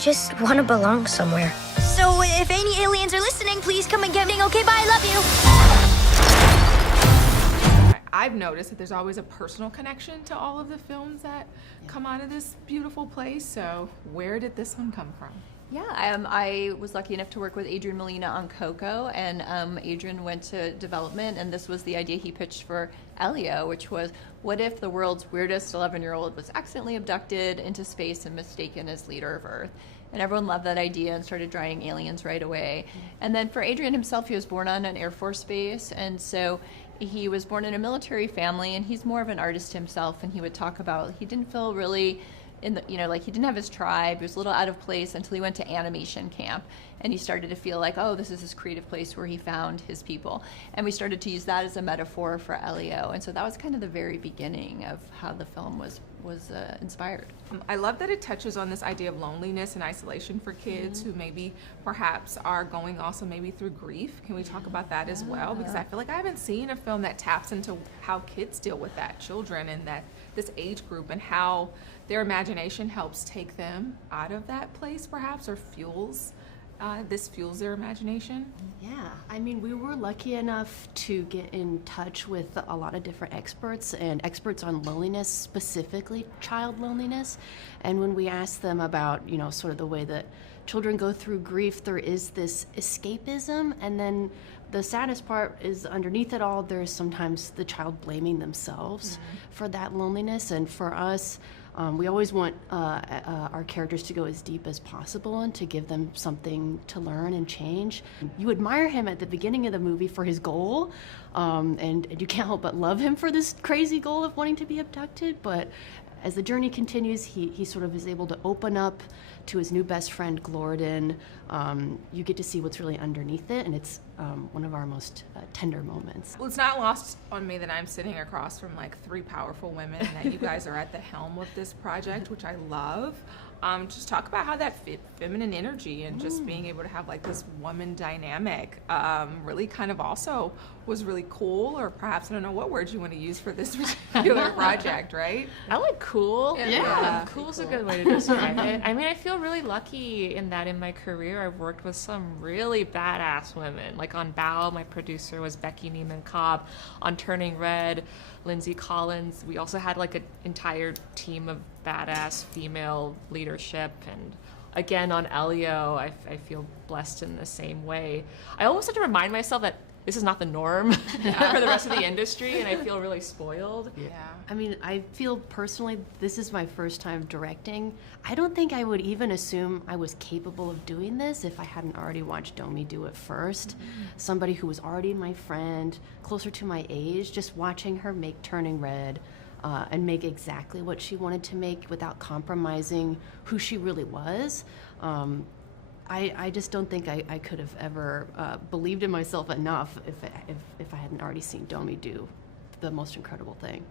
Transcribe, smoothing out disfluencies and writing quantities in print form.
just want to belong somewhere. So if any aliens are listening, please come and get me. Okay, bye, love you. I've noticed that there's always a personal connection to all of the films that come out of this beautiful place. So where did this one come from? Yeah, I was lucky enough to work with Adrian Molina on Coco, and Adrian went to development, and this was the idea he pitched for Elio, which was, what if the world's weirdest 11-year-old was accidentally abducted into space and mistaken as leader of Earth? And everyone loved that idea and started drawing aliens right away. And then for Adrian himself, he was born on an Air Force base, and so he was born in a military family, and he's more of an artist himself, and he would talk about he didn't feel really in the, like he didn't have his tribe. He was a little out of place until he went to animation camp, and he started to feel like, oh, this is this creative place where he found his people. And we started to use that as a metaphor for Elio, and so that was kind of the very beginning of how the film was inspired. I love that it touches on this idea of loneliness and isolation for kids who maybe perhaps are going also maybe through grief. Can we talk about that as well? Because I feel like I haven't seen a film that taps into how kids deal with that, children, and that this age group, and how their imagination helps take them out of that place perhaps, or fuels their imagination. Yeah, I mean, we were lucky enough to get in touch with a lot of different experts, and experts on loneliness, specifically child loneliness. And when we asked them about, sort of the way that children go through grief, there is this escapism, and then the saddest part is underneath it all, there's sometimes the child blaming themselves for that loneliness. And for us, we always want our characters to go as deep as possible and to give them something to learn and change. You admire him at the beginning of the movie for his goal, and you can't help but love him for this crazy goal of wanting to be abducted. But as the journey continues, he sort of is able to open up to his new best friend, Glorden. You get to see what's really underneath it, and it's one of our most tender moments. Well, it's not lost on me that I'm sitting across from like three powerful women, and that you guys are at the helm of this project, which I love. Just talk about how that feminine energy and just being able to have like this woman dynamic really kind of also was really cool, or perhaps, I don't know what words you want to use for this particular project, right? I like cool. Yeah. Cool's a good way to describe it. I mean, I feel really lucky in that in my career I've worked with some really badass women. Like on Bow, my producer was Becky Neiman Cobb. On Turning Red, Lindsay Collins. We also had like an entire team of badass female leadership. And again, on Elio, I feel blessed in the same way. I always have to remind myself that this is not the norm for the rest of the industry, and I feel really spoiled. Yeah. I mean, I feel personally, this is my first time directing. I don't think I would even assume I was capable of doing this if I hadn't already watched Domi do it first. Somebody who was already my friend, closer to my age, just watching her make Turning Red and make exactly what she wanted to make without compromising who she really was. I just don't think I could have ever believed in myself enough if I hadn't already seen Domi do the most incredible thing.